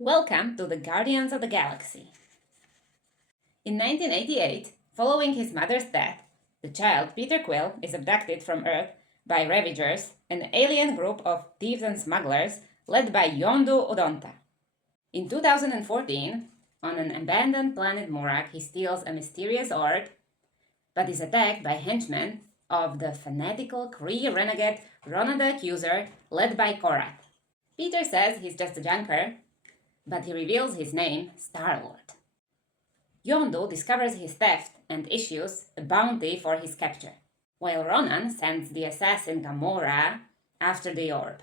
Welcome to the Guardians of the Galaxy. In 1988, following his mother's death, the child Peter Quill is abducted from Earth by Ravagers, an alien group of thieves and smugglers led by Yondu Odonta. In 2014, on an abandoned planet Morak, he steals a mysterious orb, but is attacked by henchmen of the fanatical Kree renegade Ronan the Accuser, led by Korath. Peter says he's just a junker, but he reveals his name, Star-Lord. Yondu discovers his theft and issues a bounty for his capture, while Ronan sends the assassin Gamora after the orb.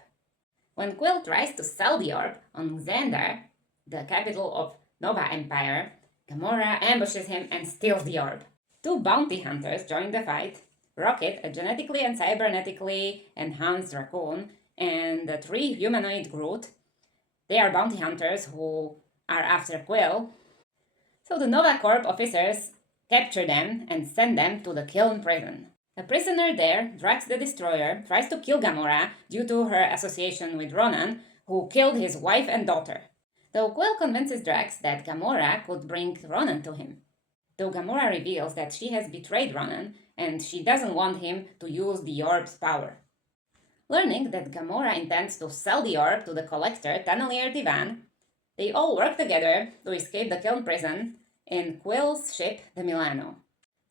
When Quill tries to sell the orb on Xandar, the capital of Nova Empire, Gamora ambushes him and steals the orb. Two bounty hunters join the fight: Rocket, a genetically and cybernetically enhanced raccoon, and the three humanoid Groot. They are bounty hunters who are after Quill. So the Nova Corp officers capture them and send them to the Kiln prison. A prisoner there, Drax the Destroyer, tries to kill Gamora due to her association with Ronan, who killed his wife and daughter. Though Quill convinces Drax that Gamora could bring Ronan to him. Though Gamora reveals that she has betrayed Ronan and she doesn't want him to use the orb's power. Learning that Gamora intends to sell the orb to the collector Tannelier Divan, they all work together to escape the Kiln prison in Quill's ship, the Milano.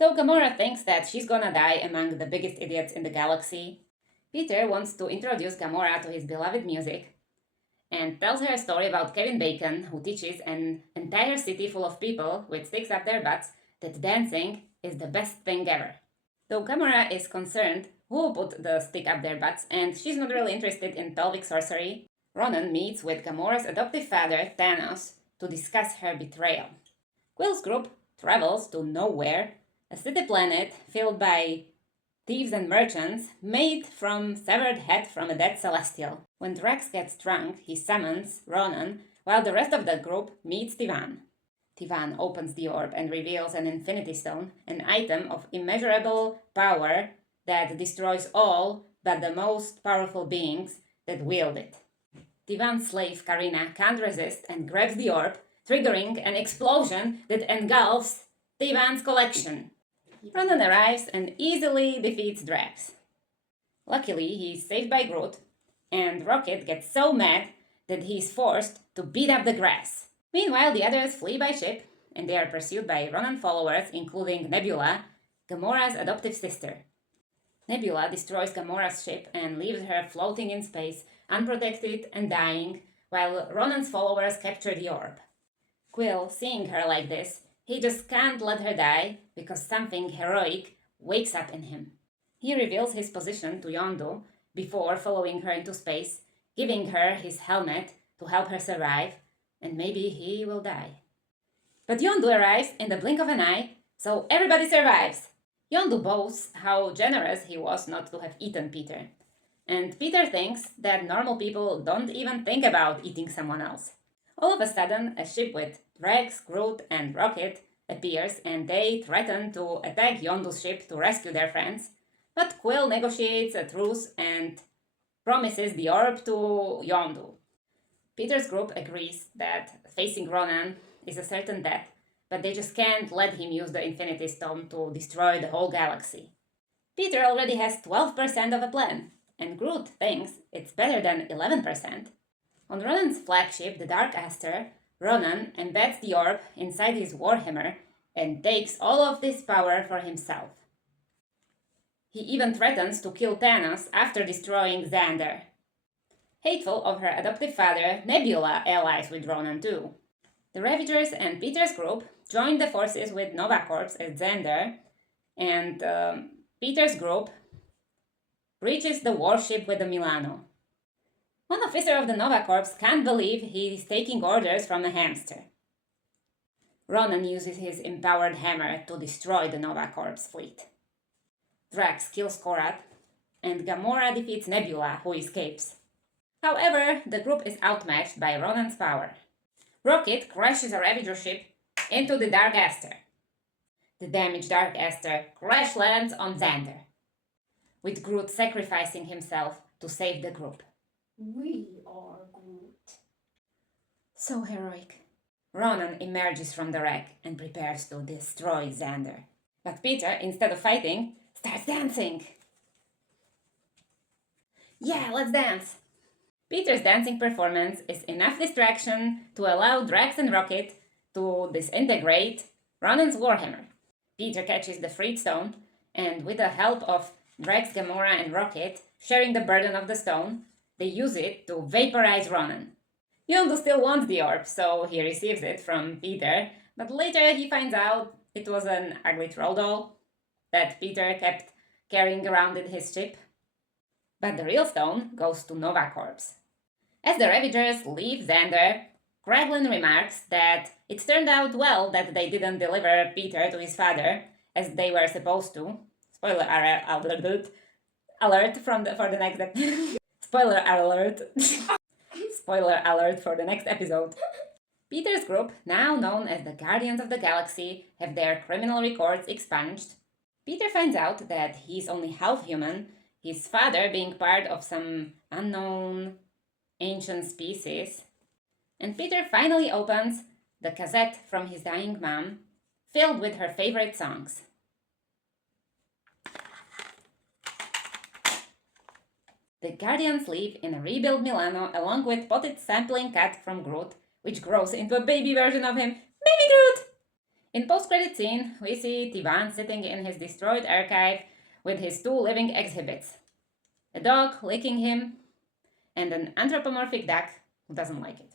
Though Gamora thinks that she's gonna die among the biggest idiots in the galaxy, Peter wants to introduce Gamora to his beloved music and tells her a story about Kevin Bacon, who teaches an entire city full of people with sticks up their butts that dancing is the best thing ever. Though Gamora is concerned who put the stick up their butts and she's not really interested in pelvic sorcery, Ronan meets with Gamora's adoptive father, Thanos, to discuss her betrayal. Quill's group travels to Nowhere, a city planet filled by thieves and merchants made from severed head from a dead celestial. When Drax gets drunk, he summons Ronan, while the rest of the group meets Tivan. Tivan opens the orb and reveals an Infinity Stone, an item of immeasurable power that destroys all but the most powerful beings that wield it. Tivan's slave Karina can't resist and grabs the orb, triggering an explosion that engulfs Tivan's collection. Ronan arrives and easily defeats Drax. Luckily, he's saved by Groot, and Rocket gets so mad that he's forced to beat up the grass. Meanwhile, the others flee by ship, and they are pursued by Ronan followers, including Nebula, Gamora's adoptive sister. Nebula destroys Gamora's ship and leaves her floating in space, unprotected and dying, while Ronan's followers capture the orb. Quill, seeing her like this, he just can't let her die because something heroic wakes up in him. He reveals his position to Yondu before following her into space, giving her his helmet to help her survive, and maybe he will die. But Yondu arrives in the blink of an eye, so everybody survives. Yondu boasts how generous he was not to have eaten Peter, and Peter thinks that normal people don't even think about eating someone else. All of a sudden, a ship with Drax, Groot, and Rocket appears, and they threaten to attack Yondu's ship to rescue their friends, but Quill negotiates a truce and promises the orb to Yondu. Peter's group agrees that facing Ronan is a certain death, but they just can't let him use the Infinity Stone to destroy the whole galaxy. Peter already has 12% of a plan, and Groot thinks it's better than 11%. On Ronan's flagship, the Dark Aster, Ronan embeds the orb inside his Warhammer and takes all of this power for himself. He even threatens to kill Thanos after destroying Xandar. Hateful of her adoptive father, Nebula allies with Ronan too. The Ravagers and Peter's group join the forces with Nova Corps at Xandar, and Peter's group reaches the warship with the Milano. One officer of the Nova Corps can't believe he's taking orders from a hamster. Ronan uses his empowered hammer to destroy the Nova Corps fleet. Drax kills Korath, and Gamora defeats Nebula, who escapes. However, the group is outmatched by Ronan's power. Rocket crashes a Ravager ship into the Dark Aster. The damaged Dark Aster crash lands on Xandar, with Groot sacrificing himself to save the group. We are Groot. So heroic. Ronan emerges from the wreck and prepares to destroy Xander. But Peter, instead of fighting, starts dancing. Yeah, let's dance! Peter's dancing performance is enough distraction to allow Drax and Rocket to disintegrate Ronan's Warhammer. Peter catches the freed stone, and with the help of Drax, Gamora, and Rocket sharing the burden of the stone, they use it to vaporize Ronan. Yondu still wants the orb, so he receives it from Peter, but later he finds out it was an ugly troll doll that Peter kept carrying around in his ship. But the real stone goes to Nova Corps. As the Ravagers leave Xander, Kraglin remarks that it turned out well that they didn't deliver Peter to his father, as they were supposed to. Spoiler alert for the next episode. Spoiler alert. Spoiler alert for the next episode. Peter's group, now known as the Guardians of the Galaxy, have their criminal records expunged. Peter finds out that he's only half human, his father being part of some unknown ancient species. And Peter finally opens the cassette from his dying mom, filled with her favorite songs. The Guardians live in a rebuilt Milano along with Potted Sampling Cat from Groot, which grows into a baby version of him, Baby Groot! In post-credit scene, we see Tivan sitting in his destroyed archive with his 2 living exhibits. A dog licking him, and an anthropomorphic duck who doesn't like it.